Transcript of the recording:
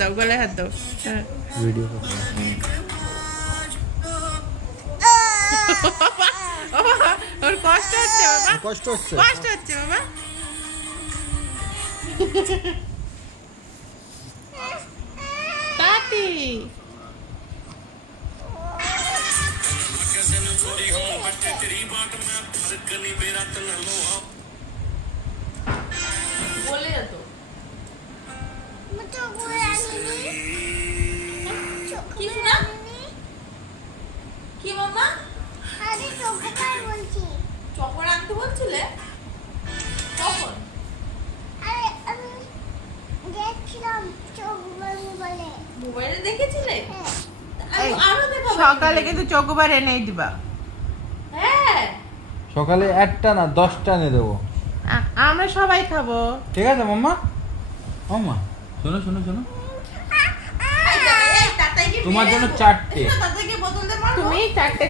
দাও, গলায় হাত দাও। হ্যাঁ। ভিডিও ও বাবা, ওর কষ্ট হচ্ছে বাবা, কষ্ট হচ্ছে কষ্ট হচ্ছে বাবা। পাপি বলে যেত কি শোনা, কি মামা চকলেট আনতে বলছিলে কখন? মোবাইলে দেখেছিলে? আরো দেখাবো সকালে, কিন্তু চকোবার এনেই দিবা। হ্যাঁ সকালে একটা না 10টা এনে দেবো। আমরা সবাই খাবো। ঠিক আছে মাম্মা। মাম্মা শোনো শোনো শোনো, তোমার জন্য 4টে। তুমি 4টে